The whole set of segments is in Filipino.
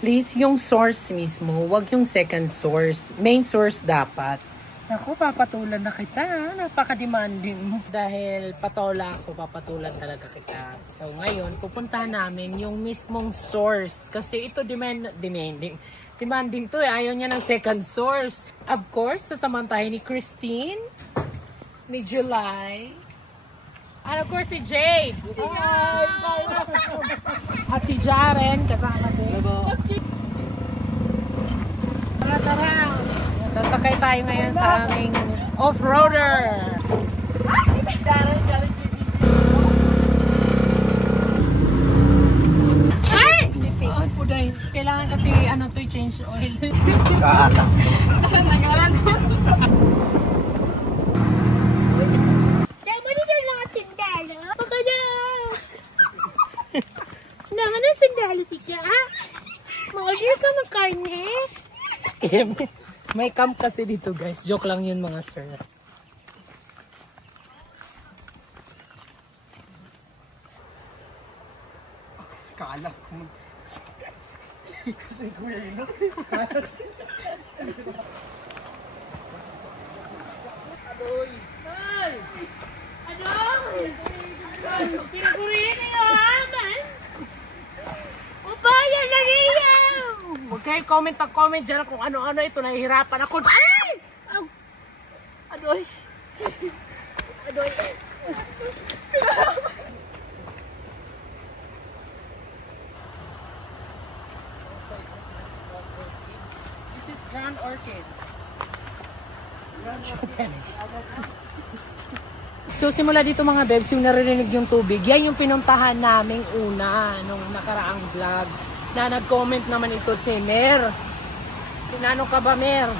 Please, yung source mismo, wag yung second source. Main source dapat. Ako, papatulan na kita. Napaka-demanding mo. Dahil patola ako, papatulan talaga kita. So, ngayon, pupuntahan namin yung mismong source. Kasi ito demanding. Demanding to eh. Ayaw niya ng second source. Of course, sasamahan tayo ni Christine, ni July, and of course si Jade. At si Jaren, kasama din. Tara. Sasakay tayo ngayon sa aming off-roader. Ay! Oh, puday. Kailangan kasi to change oil. Kaatas. Kaya mo nito mga sindalo? Baka na. Nangan na sindalo siya, ha? Ma-order ka ng karne? May camp kasi dito guys. Joke lang yun mga sir. Kalas ko. Kasi kuya yun. Kalas. Adoy. Ay! Adoy! Pinagurihin na yung haman! Upaya na riyaw! Huwag kayo comment dyan kung ano-ano ito. Nahihirapan ako. Ay! Adoy! Adoy! This is Grand Orchids. So simula dito mga bebs, yung naririnig yung tubig, yan yung pinuntahan naming una nung nakaraang vlog. Na nag-comment naman ito si Mer. Tinanong ka ba, Mer?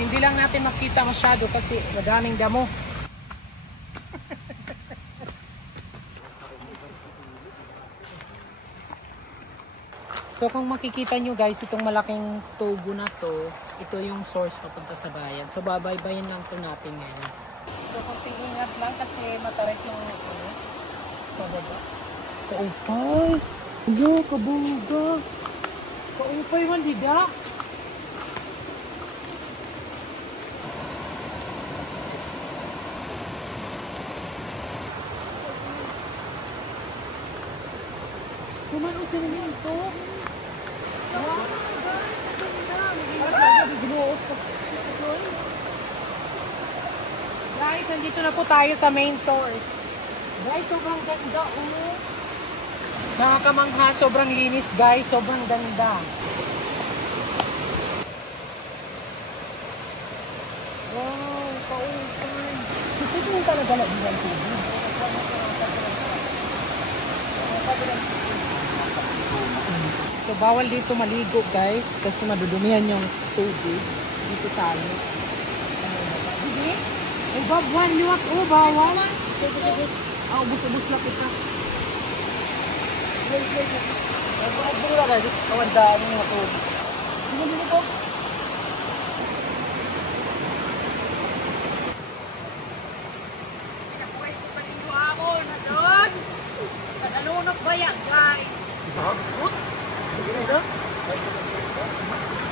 Hindi lang natin makita masyado kasi madaming damo. So kung makikita nyo guys, itong malaking tubo na to, ito yung source papunta sa bayan. So babaybayin lang po natin ngayon. So kunting ingat lang kasi matarik yung pababa. Kaupay! Hello, kabuga! Kaupay man dida! Kumain sila nito! Guys, nandito na po tayo sa main source. Guys, sobrang ganda. Nakakamangha, sobrang linis guys, sobrang ganda. Wow, kaupay. Gusto ko yung talaga lang ang tubig. So, bawal dito maligo guys kasi madudumihan yung tubig. Dito tayo. Hindi? Ay, babwan liwat. Oh, bawal. Ubus-ubus lang kita. Bura na. Kawandaan yung mga tubig. Hindi po. Pinakuhay ko pa rin yung hamon. Doon. Tagalunok ba yan guys?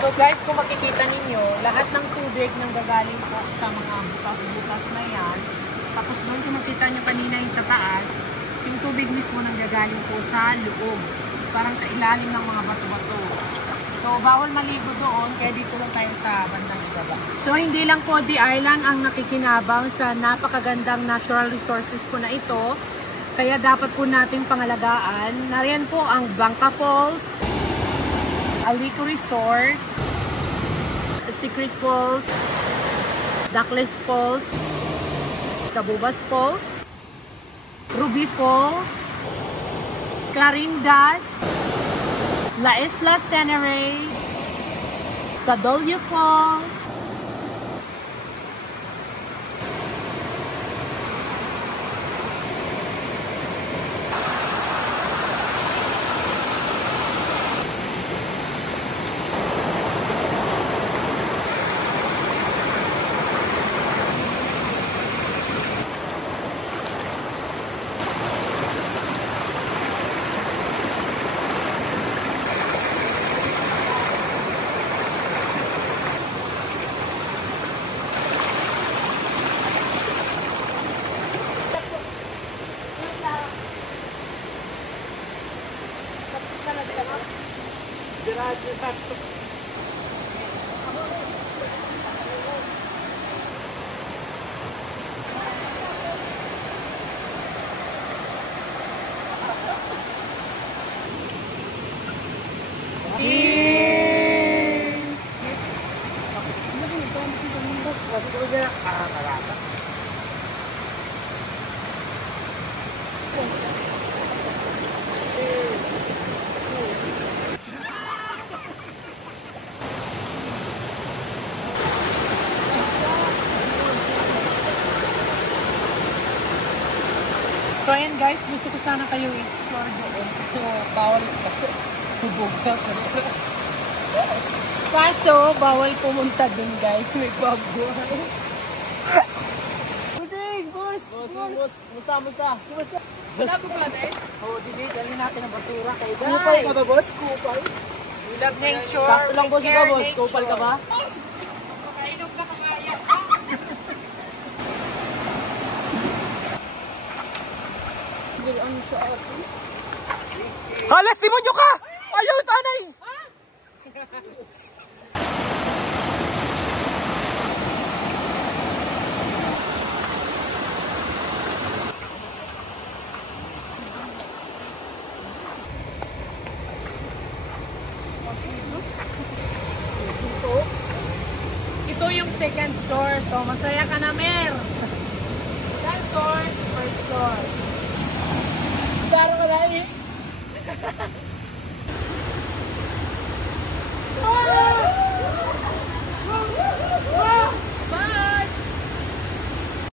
So guys, kung makikita ninyo, lahat ng tubig nang gagaling po sa mga butas-butas na yan. Tapos doon kung makita nyo kanina yung sa taas, yung tubig mismo nang gagaling po sa loob. Parang sa ilalim ng mga bato-bato. So bawal maligo doon, kaya dito lang tayo sa bandang ibaba. So hindi lang po the island ang nakikinabang sa napakagandang natural resources po na ito. Kaya dapat po nating pangalagaan. Nariyan po ang Blanca Falls, Alico Resort, Secret Falls, Duckless Falls, Cabubas Falls, Ruby Falls, Clarindas, La Isla Ceneray, Sadolyo Falls, So ayan guys, gusto ko sana kayo i-explore doon. So bawal kasi hubog ka. Kaso bawal pumunta doon guys, may baboy. Busing! Bus! Musta? Wala po pala eh? Oo, dili, dali natin ang basura kayo guys. Kupal ka ba, boss? Kupal? We love nature. Sakto lang boss we ka care boss, nature. kupal ka ba? Makainom ka makaya. Halas, Simonyo ka! Ayaw, tanay! Ito yung second store. So, masaya ka na, Mer. Second store, first store. Daro ka na eh.